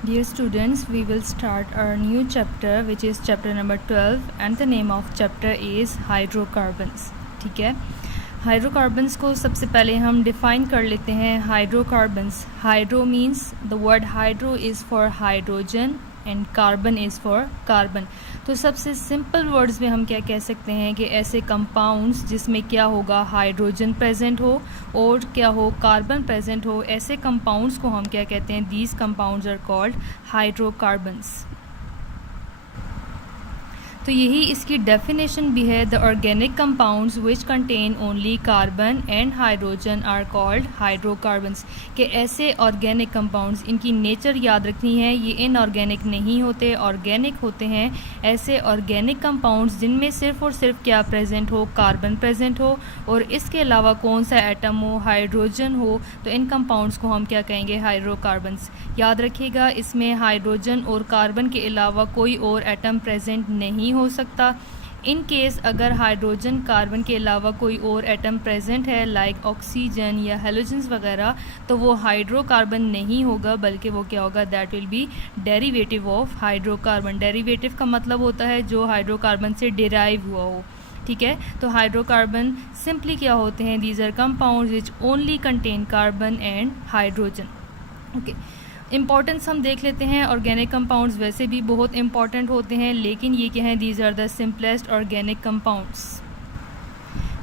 Dear students, we will start our new chapter which is chapter number 12 and the name of chapter is hydrocarbons. ठीक है, hydrocarbons को सबसे पहले हम define कर लेते हैं. Hydrocarbons, hydro means the word hydro is for hydrogen and carbon is for carbon. तो सबसे सिंपल वर्ड्स में हम क्या कह सकते हैं कि ऐसे कंपाउंड्स जिसमें क्या होगा, हाइड्रोजन प्रेजेंट हो और क्या हो, कार्बन प्रेजेंट हो, ऐसे कंपाउंड्स को हम क्या कहते हैं, these compounds are called hydrocarbons. तो यही इसकी डेफिनेशन भी है. The organic compounds which contain only carbon and hydrogen are called hydrocarbons. कि ऐसे ऑर्गेनिक कंपाउंड्स, इनकी नेचर याद रखनी है, ये इनऑर्गेनिक नहीं होते, ऑर्गेनिक होते हैं. ऐसे ऑर्गेनिक कंपाउंड्स जिनमें सिर्फ और सिर्फ क्या प्रेजेंट हो, कार्बन प्रेजेंट हो और इसके अलावा कौन सा एटम हो, हाइड्रोजन हो, तो इन कंपाउंड्स को हम क्या कहेंगे, हाइड्रोकार्बन्स. याद रखिएगा, इसमें हाइड्रोजन और कार्बन के अलावा कोई और एटम प्रेजेंट नहीं हो सकता. इन केस अगर हाइड्रोजन कार्बन के अलावा कोई और एटम प्रेजेंट है लाइक ऑक्सीजन या हेलोजन्स वगैरह, तो वो हाइड्रोकार्बन नहीं होगा, बल्कि वो क्या होगा, that will be derivative of hydrocarbon. Derivative का मतलब होता है जो हाइड्रोकार्बन से डिराइव हुआ हो. ठीक है, तो हाइड्रोकार्बन सिंपली क्या होते हैं, these are compounds which only contain carbon and hydrogen. Okay, importance हम देख लेते हैं. ऑर्गेनिक कंपाउंड्स वैसे भी बहुत इंपॉर्टेंट होते हैं, लेकिन ये क्या हैं, these are the simplest organic compounds.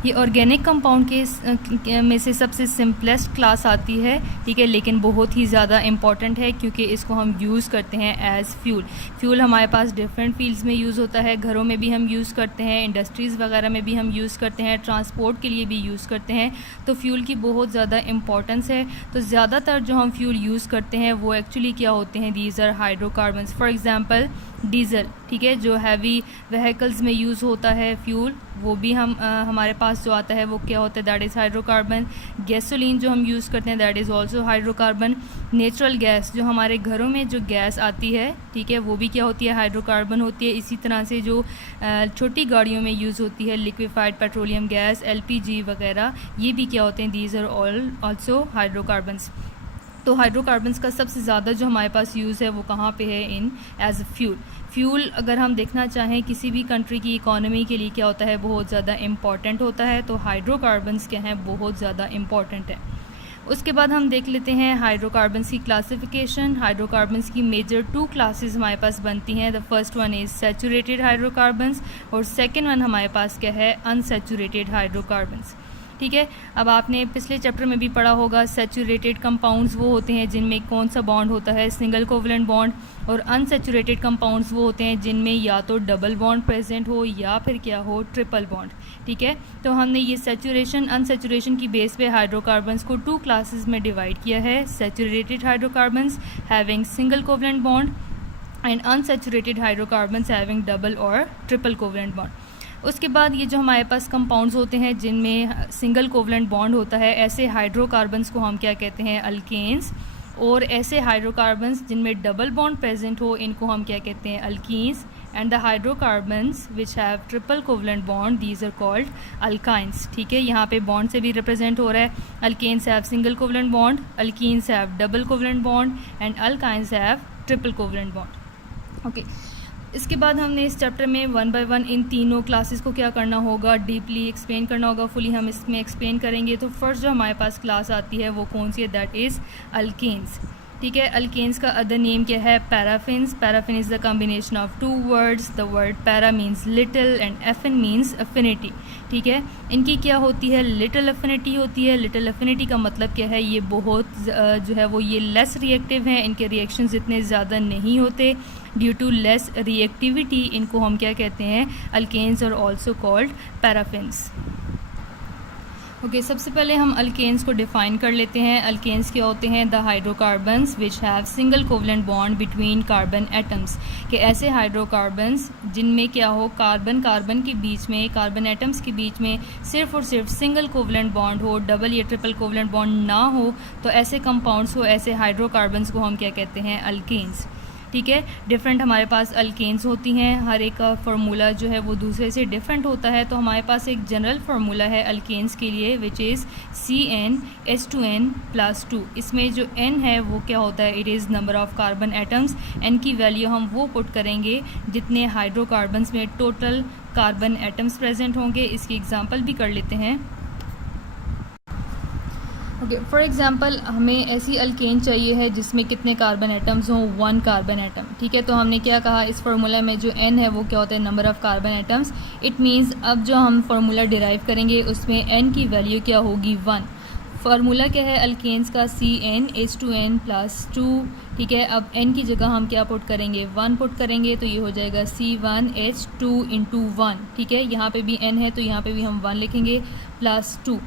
ये ऑर्गेनिक कंपाउंड के में से सबसे सिंपलेस्ट क्लास आती है. ठीक है, लेकिन बहुत ही ज़्यादा इंपॉर्टेंट है क्योंकि इसको हम यूज़ करते हैं एज़ फ्यूल. फ्यूल हमारे पास डिफरेंट फील्ड्स में यूज़ होता है. घरों में भी हम यूज़ करते हैं, इंडस्ट्रीज़ वगैरह में भी हम यूज़ करते हैं, ट्रांसपोर्ट के लिए भी यूज़ करते हैं. तो फ्यूल की बहुत ज़्यादा इंपॉर्टेंस है. तो ज़्यादातर जो हम फ्यूल यूज़ करते हैं वो एक्चुअली क्या होते हैं, these are hydrocarbons. For example diesel, ठीक है, जो हैवी व्हीकल्स में यूज़ होता है फ्यूल, वो भी हमारे पास जो आता है वो क्या होता है, दैट इज़ हाइड्रोकार्बन. गैसोलीन जो हम यूज़ करते हैं that is also hydrocarbon. Natural gas, जो हमारे घरों में जो गैस आती है, ठीक है, वो भी क्या होती है, हाइड्रोकार्बन होती है. इसी तरह से जो छोटी गाड़ियों में यूज़ होती है लिक्विफाइड पेट्रोलियम गैस, LPG वगैरह, ये भी क्या होते हैं, these are all also hydrocarbons. तो हाइड्रोकार्बन्स का सबसे ज़्यादा जो हमारे पास यूज़ है वो कहाँ पे है, इन एज अ फ्यूल. फ्यूल अगर हम देखना चाहें किसी भी कंट्री की इकोनॉमी के लिए क्या होता है, बहुत ज़्यादा इम्पॉर्टेंट होता है. तो हाइड्रोकार्बन्स क्या हैं, बहुत ज़्यादा इम्पॉर्टेंट है. उसके बाद हम देख लेते हैं हाइड्रोकार्बन्स की क्लासिफिकेशन. हाइड्रोकार्बन्स की मेजर 2 क्लासेस हमारे पास बनती हैं. The first one is saturated hydrocarbons और सेकेंड वन हमारे पास क्या है, अनसैचुरेटेड हाइड्रोकार्बन्स. ठीक है, अब आपने पिछले चैप्टर में भी पढ़ा होगा, सैचुरेटेड कंपाउंड्स वो होते हैं जिनमें कौन सा बॉन्ड होता है, सिंगल कोवलेंट बॉन्ड. और अनसैचुरेटेड कंपाउंड्स वो होते हैं जिनमें या तो डबल बॉन्ड प्रेजेंट हो या फिर क्या हो, ट्रिपल बॉन्ड. ठीक है, तो हमने ये सैचुरेशन अनसैचुरेशन की बेस पे हाइड्रोकार्बन्स को 2 क्लासेस में डिवाइड किया है. Saturated hydrocarbons having single covalent bond and unsaturated hydrocarbons having double और ट्रिपल कोवलेंट बॉन्ड. उसके बाद ये जो हमारे पास कंपाउंड्स होते हैं जिनमें सिंगल कोवलेंट बॉन्ड होता है, ऐसे हाइड्रोकार्बन्स को हम क्या कहते हैं, अल्केन्स. और ऐसे हाइड्रोकार्बन्स जिनमें डबल बॉन्ड प्रेजेंट हो, इनको हम क्या कहते हैं, alkenes. And the hydrocarbons which have triple covalent bond, these are called alkynes. ठीक है, यहाँ पे बॉन्ड से भी रिप्रेजेंट हो रहा है. Alkanes have single covalent bond, alkenes have double covalent bond and alkynes have triple covalent bond. Okay, इसके बाद हमने इस चैप्टर में 1 बाय 1 इन तीनों क्लासेस को क्या करना होगा, डीपली एक्सप्लेन करना होगा, फुली हम इसमें एक्सप्लेन करेंगे. तो फर्स्ट जो हमारे पास क्लास आती है वो कौन सी है, दैट इज़ अल्केन्स. ठीक है, अल्केन्स का अदर नेम क्या है, paraffins. Paraffin is the combination of 2 words. The word para means little and affin means affinity. ठीक है, इनकी क्या होती है, लिटिल अफिनिटी होती है. लिटिल अफिनिटी का मतलब क्या है, ये बहुत जो है वो ये लेस रिएक्टिव हैं, इनके रिएक्शंस इतने ज़्यादा नहीं होते. ड्यू टू लेस रिएक्टिविटी इनको हम क्या कहते हैं, अल्केन्स और ऑल्सो कॉल्ड पैराफिन्स. ओके, सबसे पहले हम अल्केन्स को डिफ़ाइन कर लेते हैं. अल्केन्स क्या होते हैं, the hydrocarbons which have single covalent bond between carbon atoms. कि ऐसे हाइड्रोकार्बन्स जिनमें क्या हो, कार्बन कार्बन के बीच में, कार्बन एटम्स के बीच में सिर्फ और सिर्फ सिंगल कोवलेंट बॉन्ड हो, डबल या ट्रिपल कोवलेंट बॉन्ड ना हो, तो ऐसे कंपाउंड्स को, ऐसे हाइड्रोकार्बन्स को हम क्या कहते हैं, अल्केन्स. ठीक है। डिफरेंट हमारे पास अल्केन्स होती हैं, हर एक का फार्मूला जो है वो दूसरे से डिफरेंट होता है। तो हमारे पास एक जनरल फार्मूला है अल्केन्स के लिए विच इज़ CnH2n+2। इसमें जो n है वो क्या होता है, it is number of carbon atoms. n की वैल्यू हम वो पुट करेंगे जितने हाइड्रोकार्बन्स में टोटल कार्बन एटम्स प्रेजेंट होंगे। इसकी एग्जांपल भी कर लेते हैं। ओके, फॉर एग्जांपल हमें ऐसी अल्केन चाहिए है जिसमें कितने कार्बन एटम्स हों, 1 कार्बन एटम। ठीक है, तो हमने क्या कहा, इस फार्मूला में जो n है वो क्या होता है, number of carbon atoms. It means अब जो हम फार्मूला डिराइव करेंगे उसमें n की वैल्यू क्या होगी, 1। फार्मूला क्या है अल्केन्स का, CnH2n+2। ठीक है, अब n की जगह हम क्या पुट करेंगे, 1 पुट करेंगे, तो ये हो जाएगा C1H2 × 1। ठीक है, यहाँ पे भी n है तो यहाँ पे भी हम 1 लिखेंगे +2।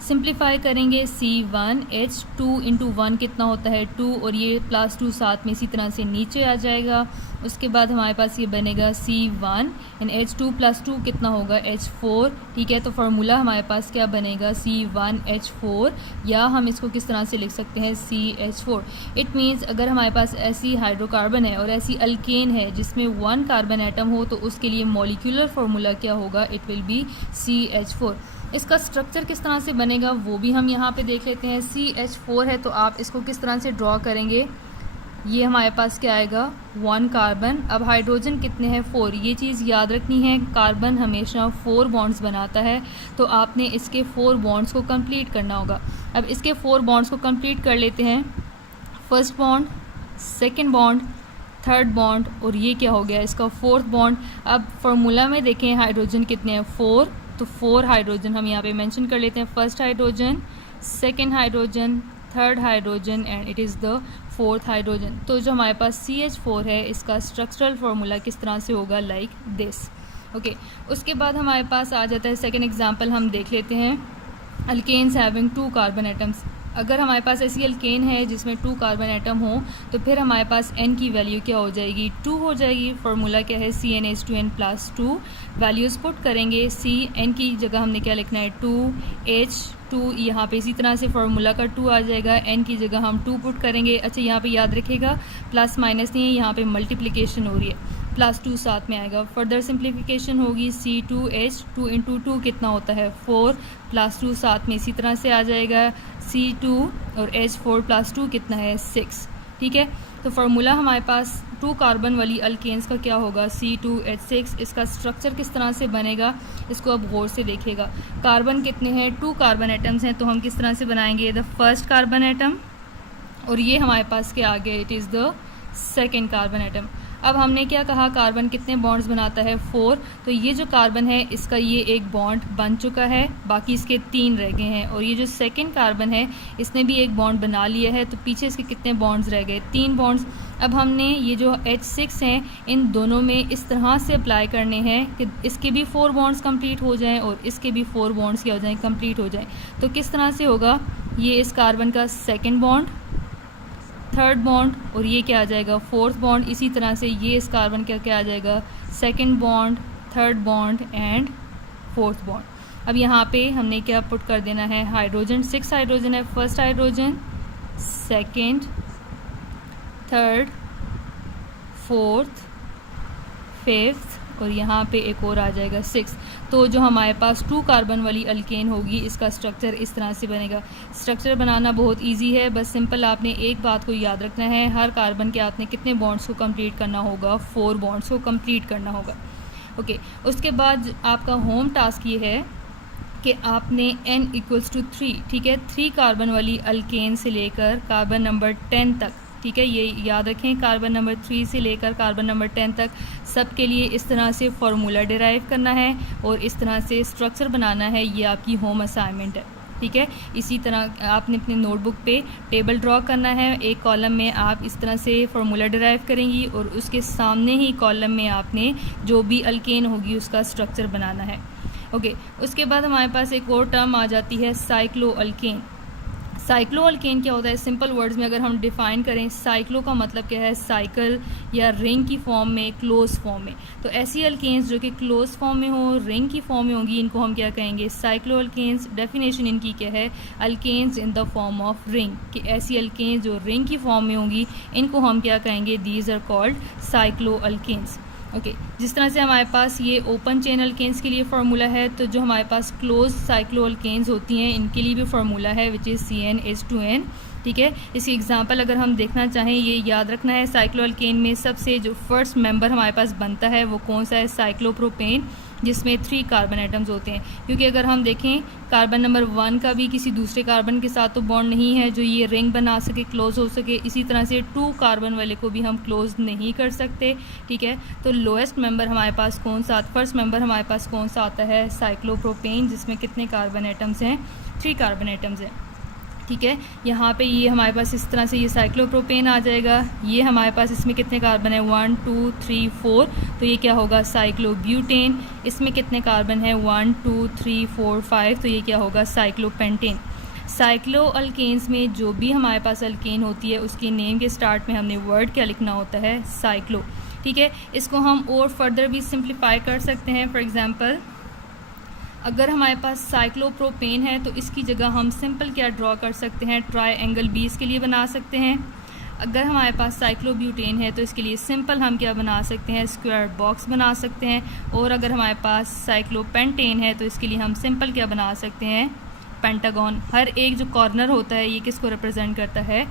सिंप्लीफाई करेंगे, C1H2 × 1 कितना होता है, 2, और ये +2 साथ में इसी तरह से नीचे आ जाएगा। उसके बाद हमारे पास ये बनेगा C1 एंड H2+2 कितना होगा, H4। ठीक है, तो फार्मूला हमारे पास क्या बनेगा, C1H4, या हम इसको किस तरह से लिख सकते हैं, CH4। इट मीन्स अगर हमारे पास ऐसी हाइड्रोकार्बन है और ऐसी अल्केन है जिसमें 1 कार्बन एटम हो तो उसके लिए मॉलिक्यूलर फार्मूला क्या होगा, इट विल बी CH4। इसका स्ट्रक्चर किस तरह से बनेगा वो भी हम यहाँ पे देख लेते हैं। CH4 है तो आप इसको किस तरह से ड्रॉ करेंगे, ये हमारे पास क्या आएगा, 1 कार्बन। अब हाइड्रोजन कितने हैं, 4। ये चीज़ याद रखनी है, कार्बन हमेशा 4 बॉन्ड्स बनाता है, तो आपने इसके 4 बॉन्ड्स को कंप्लीट करना होगा। अब इसके 4 बॉन्ड्स को कंप्लीट कर लेते हैं। First bond, second bond, third bond, और ये क्या हो गया, इसका 4th बॉन्ड। अब फार्मूला में देखें हाइड्रोजन कितने हैं, 4, तो 4 हाइड्रोजन हम यहाँ पे मेंशन कर लेते हैं। First hydrogen, second hydrogen, third hydrogen and it is the 4th hydrogen. तो जो हमारे पास CH4 है इसका स्ट्रक्चरल फार्मूला किस तरह से होगा, लाइक दिस। ओके, उसके बाद हमारे पास आ जाता है सेकेंड एग्जाम्पल, हम देख लेते हैं। Alkanes having 2 carbon atoms. अगर हमारे पास ऐसी अल्केन है जिसमें 2 कार्बन एटम हो तो फिर हमारे पास n की वैल्यू क्या हो जाएगी, 2 हो जाएगी। फार्मूला क्या है, CnH2n+2। वैल्यूज़ पुट करेंगे, n की जगह हमने क्या लिखना है, 2H2, यहाँ पे इसी तरह से फार्मूला का 2 आ जाएगा। n की जगह हम 2 पुट करेंगे। अच्छा, यहाँ पे याद रखिएगा प्लस माइनस नहीं है, यहाँ पे मल्टीप्लिकेशन हो रही है, +2 साथ में आएगा। फर्दर सिंप्लीफिकेशन होगी, C2H2 × 2 कितना होता है, 4, +2 साथ में इसी तरह से आ जाएगा। C2 और H4+2 कितना है, 6। ठीक है, तो फार्मूला हमारे पास 2 कार्बन वाली अल्केन्स का क्या होगा, C2H6। इसका स्ट्रक्चर किस तरह से बनेगा, इसको अब गौर से देखिएगा। कार्बन कितने हैं, 2 कार्बन एटम्स हैं, तो हम किस तरह से बनाएंगे, द फर्स्ट कार्बन एटम, और ये हमारे पास क्या आ गया, it is the second carbon atom. अब हमने क्या कहा, कार्बन कितने बॉन्ड्स बनाता है, 4। तो ये जो कार्बन है इसका ये एक बॉन्ड बन चुका है, बाकी इसके 3 रह गए हैं। और ये जो सेकंड कार्बन है इसने भी एक बॉन्ड बना लिया है, तो पीछे इसके कितने बॉन्ड्स रह गए, 3 बॉन्ड्स। अब हमने ये जो H6 हैं इन दोनों में इस तरह से अप्लाई करने हैं कि इसके भी 4 बॉन्ड्स कंप्लीट हो जाएँ और इसके भी 4 बॉन्ड्स क्या हो जाएँ, कंप्लीट हो जाएँ। तो किस तरह से होगा, ये इस कार्बन का सेकेंड बॉन्ड, थर्ड बॉन्ड, और ये क्या आ जाएगा, 4th बॉन्ड। इसी तरह से ये इस कार्बन का क्या आ जाएगा, second bond, third bond and 4th bond. अब यहाँ पे हमने क्या पुट कर देना है, हाइड्रोजन, 6 हाइड्रोजन है, first hydrogen, second, third, 4th, 5th, और यहाँ पे एक और आ जाएगा 6। तो जो हमारे पास 2 कार्बन वाली अल्केन होगी इसका स्ट्रक्चर इस तरह से बनेगा। स्ट्रक्चर बनाना बहुत इजी है, बस सिंपल आपने एक बात को याद रखना है, हर कार्बन के आपने कितने बॉन्ड्स को कंप्लीट करना होगा, 4 बॉन्ड्स को कंप्लीट करना होगा। ओके, उसके बाद आपका होम टास्क ये है कि आपने n = 3, ठीक है, 3 कार्बन वाली अल्केन से लेकर कार्बन नंबर 10 तक, ठीक है, ये याद रखें, कार्बन नंबर 3 से लेकर कार्बन नंबर 10 तक सब के लिए इस तरह से फार्मूला डिराइव करना है और इस तरह से स्ट्रक्चर बनाना है। ये आपकी होम असाइनमेंट है, ठीक है। इसी तरह आपने अपने नोटबुक पे टेबल ड्रॉ करना है, एक कॉलम में आप इस तरह से फार्मूला डिराइव करेंगी और उसके सामने ही कॉलम में आपने जो भी अल्केन होगी उसका स्ट्रक्चर बनाना है। ओके, उसके बाद हमारे पास एक और टर्म आ जाती है साइक्लो अल्केन। साइक्लो अल्केन क्या होता है, सिंपल वर्ड्स में अगर हम डिफाइन करें, साइक्लो का मतलब क्या है, साइकिल या रिंग की फॉर्म में, क्लोज फॉर्म में। तो ऐसी अल्केन्स जो कि क्लोज फॉर्म में हो, रिंग की फॉर्म में होंगी, इनको हम क्या कहेंगे, साइक्लो अल्केन्स। डेफिनेशन इनकी क्या है, alkanes in the form of ring, कि ऐसी अल्केन्स जो रिंग की फॉर्म में होंगी इनको हम क्या कहेंगे, these are called cycloalkanes. Okay जिस तरह से हमारे पास ये ओपन चेन अल्केन्स के लिए फार्मूला है, तो जो हमारे पास क्लोज साइक्लो अल्केन्स होती हैं इनके लिए भी फार्मूला है, विच इज़ CnH2n। ठीक है, इसकी एग्जांपल अगर हम देखना चाहें, ये याद रखना है, साइक्लो अल्केन में सबसे जो फर्स्ट मेंबर हमारे पास बनता है वो कौन सा है, साइक्लोप्रोपेन, जिसमें 3 कार्बन एटम्स होते हैं। क्योंकि अगर हम देखें कार्बन नंबर 1 का भी किसी दूसरे कार्बन के साथ तो बॉन्ड नहीं है जो ये रिंग बना सके, क्लोज हो सके, इसी तरह से 2 कार्बन वाले को भी हम क्लोज नहीं कर सकते। ठीक है, तो लोएस्ट मेंबर हमारे पास कौन सा, फर्स्ट मेंबर हमारे पास कौन सा आता है, साइक्लोप्रोपेन, जिसमें कितने कार्बन एटम्स हैं, 3 कार्बन एटम्स हैं। ठीक है, यहाँ पे ये हमारे पास इस तरह से ये साइक्लोप्रोपेन आ जाएगा, ये हमारे पास इसमें कितने कार्बन है, 1 2 3 4, तो ये क्या होगा, साइक्लोब्यूटेन। इसमें कितने कार्बन है, 1 2 3 4 5, तो ये क्या होगा, साइक्लोपेंटेन। साइक्लो अल्केन्स में जो भी हमारे पास अल्केन होती है उसके नेम के स्टार्ट में हमने वर्ड क्या लिखना होता है, साइक्लो। ठीक है, इसको हम और फर्दर भी सिंप्लीफाई कर सकते हैं। फॉर एग्जांपल अगर हमारे पास साइक्लोप्रोपेन है तो इसकी जगह हम सिंपल क्या ड्रॉ कर सकते हैं, ट्रायंगल बी इसके लिए बना सकते हैं। अगर हमारे पास साइक्लोब्यूटेन है तो इसके लिए सिंपल हम क्या बना सकते हैं, स्क्वायर बॉक्स बना सकते हैं। और अगर हमारे पास साइक्लोपेंटेन है तो इसके लिए हम सिंपल क्या बना सकते हैं, पेंटागन। हर एक जो कॉर्नर होता है ये किसको रिप्रेजेंट करता है,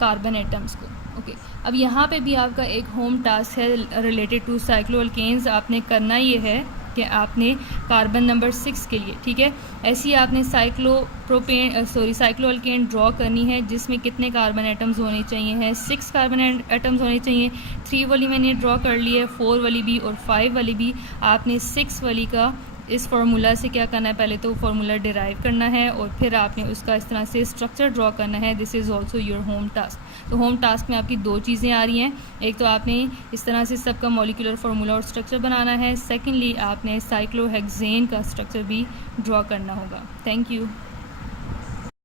कार्बन एटम्स को। ओके अब यहाँ पे भी आपका एक होम टास्क है रिलेटेड टू साइक्लो अल्केन्स। आपने करना ये है कि आपने कार्बन नंबर 6 के लिए, ठीक है, ऐसी आपने साइक्लो अल्केन ड्रॉ करनी है जिसमें कितने कार्बन एटम्स होने चाहिए हैं, 6 कार्बन एटम्स होने चाहिए। 3 वाली मैंने ड्रॉ कर ली है, 4 वाली भी और 5 वाली भी। आपने 6 वाली का इस फार्मूला से क्या करना है, पहले तो फार्मूला डिराइव करना है और फिर आपने उसका इस तरह से स्ट्रक्चर ड्रॉ करना है। This is also your home task. तो होम टास्क में आपकी 2 चीज़ें आ रही हैं, एक तो आपने इस तरह से सबका मॉलिक्यूलर फार्मूला और स्ट्रक्चर बनाना है, सेकेंडली आपने साइक्लोहेक्सेन का स्ट्रक्चर भी ड्रॉ करना होगा। Thank you.